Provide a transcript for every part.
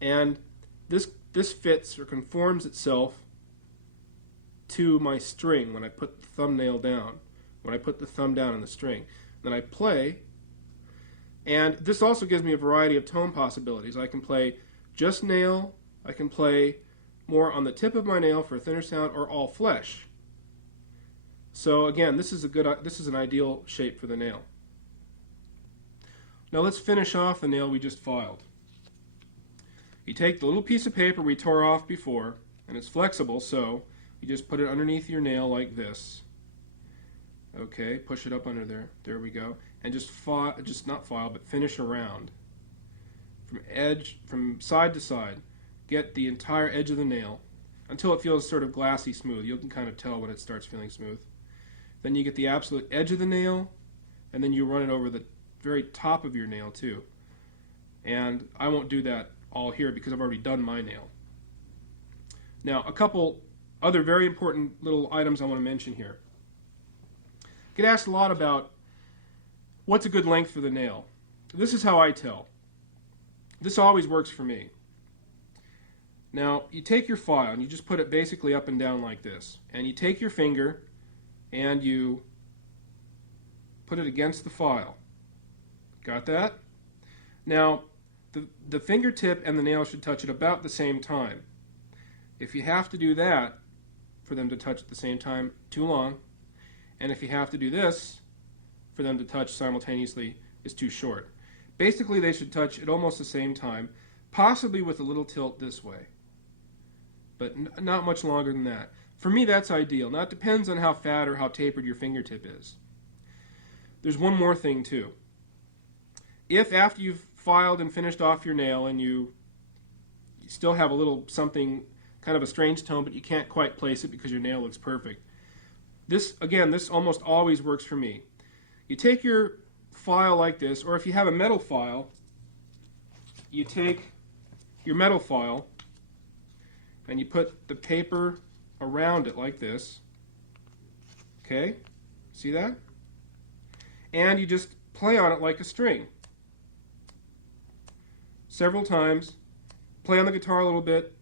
and this fits or conforms itself to my string when I put the thumbnail down, when I put the thumb down on the string. Then I play, and this also gives me a variety of tone possibilities. I can play just nail, I can play more on the tip of my nail for a thinner sound, or all flesh. So again, this is an ideal shape for the nail. Now let's finish off the nail we just filed. You take the little piece of paper we tore off before, and it's flexible, so you just put it underneath your nail like this. Okay, push it up under there. There we go. And just not file, but finish around. From side to side. Get the entire edge of the nail until it feels sort of glassy smooth. You can kind of tell when it starts feeling smooth. Then you get the absolute edge of the nail, and then you run it over the very top of your nail too. And I won't do that all here because I've already done my nail. Now, a couple other very important little items I want to mention here. I get asked a lot about what's a good length for the nail. This is how I tell. This always works for me. Now, you take your file and you just put it basically up and down like this. And you take your finger and you put it against the file. Got that? Now, the fingertip and the nail should touch at about the same time. If you have to do that for them to touch at the same time, too long. And if you have to do this for them to touch simultaneously, is too short. Basically, they should touch at almost the same time, possibly with a little tilt this way. But not much longer than that. For me, that's ideal. Now, it depends on how fat or how tapered your fingertip is. There's one more thing, too. If after you've filed and finished off your nail and you still have a little something, kind of a strange tone, but you can't quite place it because your nail looks perfect, this almost always works for me. You take your file like this, or if you have a metal file, you take your metal file and you put the paper around it like this. Okay? See that? And you just play on it like a string. Several times. Play on the guitar a little bit.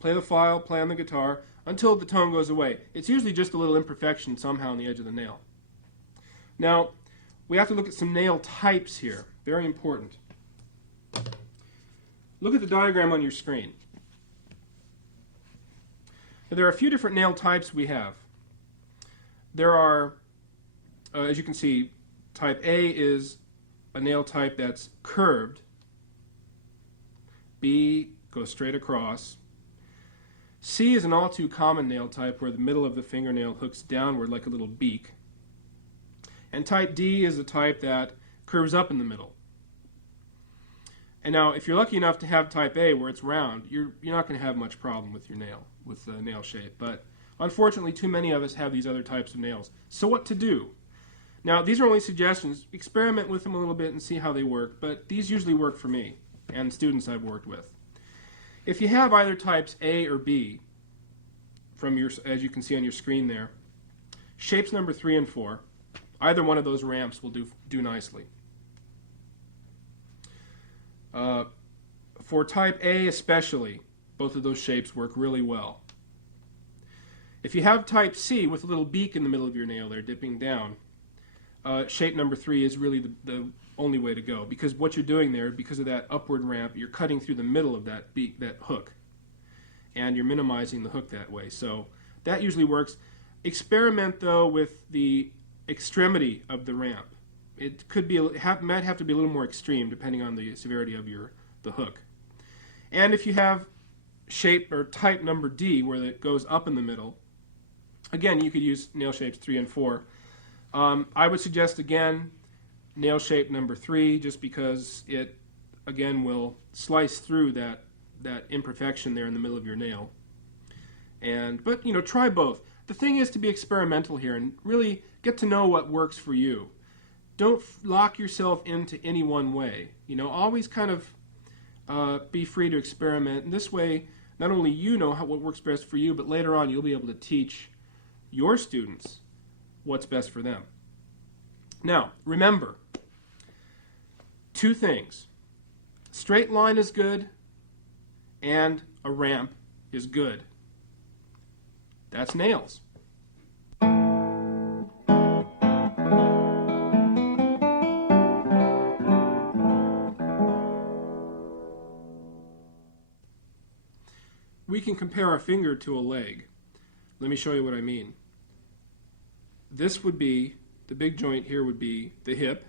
Play the file, play on the guitar, until the tone goes away. It's usually just a little imperfection somehow on the edge of the nail. Now, we have to look at some nail types here. Very important. Look at the diagram on your screen. Now, there are a few different nail types we have. There are, as you can see, type A is a nail type that's curved. B goes straight across. C is an all too common nail type where the middle of the fingernail hooks downward like a little beak. And type D is a type that curves up in the middle. And now, if you're lucky enough to have type A where it's round, you're not going to have much problem with your nail, with the nail shape. But unfortunately, too many of us have these other types of nails. So what to do? Now, these are only suggestions. Experiment with them a little bit and see how they work. But these usually work for me and students I've worked with. If you have either types A or B, from your, as you can see on your screen there, shapes number 3 and 4, either one of those ramps will do nicely. For type A especially, both of those shapes work really well. If you have type C with a little beak in the middle of your nail there dipping down, shape number 3 is really the only way to go, because what you're doing there, because of that upward ramp, you're cutting through the middle of that beak, that hook, and you're minimizing the hook that way. So that usually works. Experiment though with the extremity of the ramp. It could be might have to be a little more extreme depending on the severity of the hook. And if you have shape or type number D where it goes up in the middle, again you could use nail shapes 3 and 4. I would suggest again nail shape number 3, just because it again will slice through that imperfection there in the middle of your nail. But you know, try both. The thing is to be experimental here and really get to know what works for you. Don't lock yourself into any one way. You know, always kind of be free to experiment. And this way, not only you know what works best for you, but later on you'll be able to teach your students what's best for them. Now, remember, 2 things. straight line is good, and a ramp is good. That's nails. We can compare our finger to a leg. Let me show you what I mean. This would be, the big joint here would be the hip,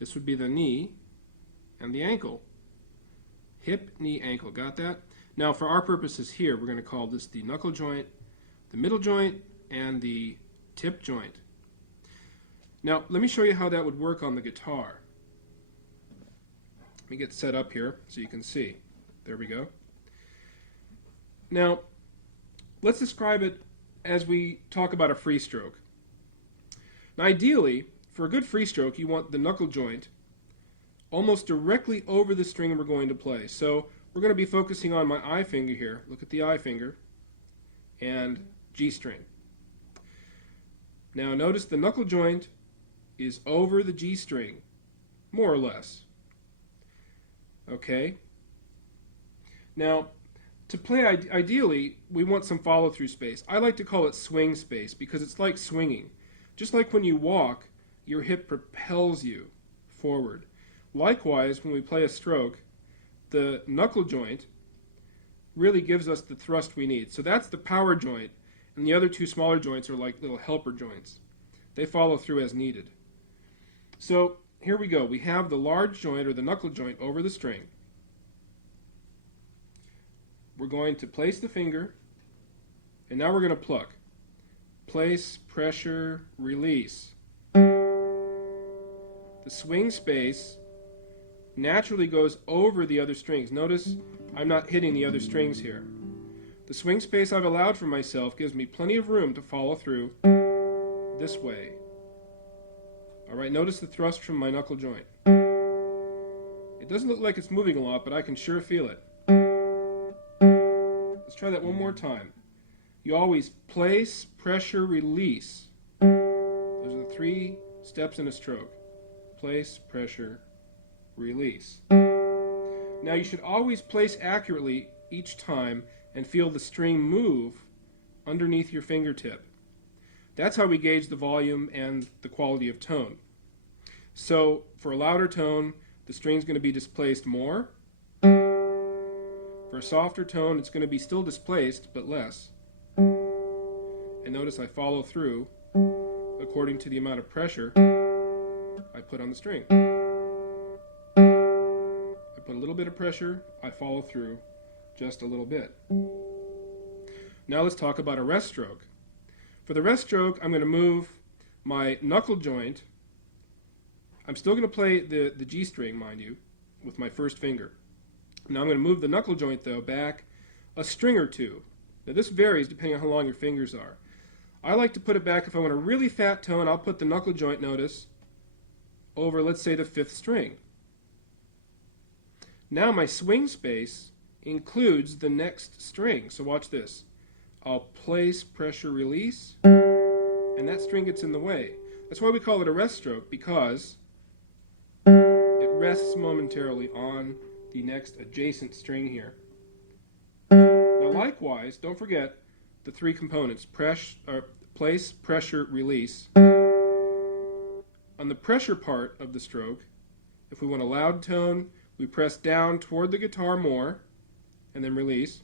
this would be the knee, and the ankle. Hip, knee, ankle. Got that? Now for our purposes here, we're going to call this the knuckle joint, the middle joint, and the tip joint. Now let me show you how that would work on the guitar. Let me get set up here so you can see. There we go. Now let's describe it as we talk about a free stroke. Now ideally, for a good free stroke, you want the knuckle joint almost directly over the string we're going to play. So we're going to be focusing on my I finger here. Look at the I finger and G string. Now notice the knuckle joint is over the G string, more or less. Okay? Now, to play ideally, we want some follow-through space. I like to call it swing space because it's like swinging. Just like when you walk, your hip propels you forward. Likewise, when we play a stroke, the knuckle joint really gives us the thrust we need. So that's the power joint, and the other two smaller joints are like little helper joints. They follow through as needed. So here we go. We have the large joint, or the knuckle joint, over the string. We're going to place the finger, and now we're going to pluck. Place, pressure, release. The swing space naturally goes over the other strings. Notice I'm not hitting the other strings here. The swing space I've allowed for myself gives me plenty of room to follow through this way. Alright, notice the thrust from my knuckle joint. It doesn't look like it's moving a lot, but I can sure feel it. Let's try that one more time. You always place, pressure, release. Those are the 3 steps in a stroke. Place, pressure, release. Now you should always place accurately each time and feel the string move underneath your fingertip. That's how we gauge the volume and the quality of tone. So for a louder tone, the string's going to be displaced more. For a softer tone, it's going to be still displaced, but less. And notice I follow through according to the amount of pressure I put on the string. I put a little bit of pressure, I follow through just a little bit. Now let's talk about a rest stroke. For the rest stroke, I'm going to move my knuckle joint. I'm still going to play the G string, mind you, with my first finger. Now I'm going to move the knuckle joint, though, back a string or two. Now this varies depending on how long your fingers are. I like to put it back, if I want a really fat tone, I'll put the knuckle joint, notice, over, let's say, the 5th string. Now my swing space includes the next string. So watch this. I'll place, pressure, release, and that string gets in the way. That's why we call it a rest stroke, because it rests momentarily on the next adjacent string here. Now likewise, don't forget the 3 components, place, pressure, release. On the pressure part of the stroke, if we want a loud tone, we press down toward the guitar more, and then release.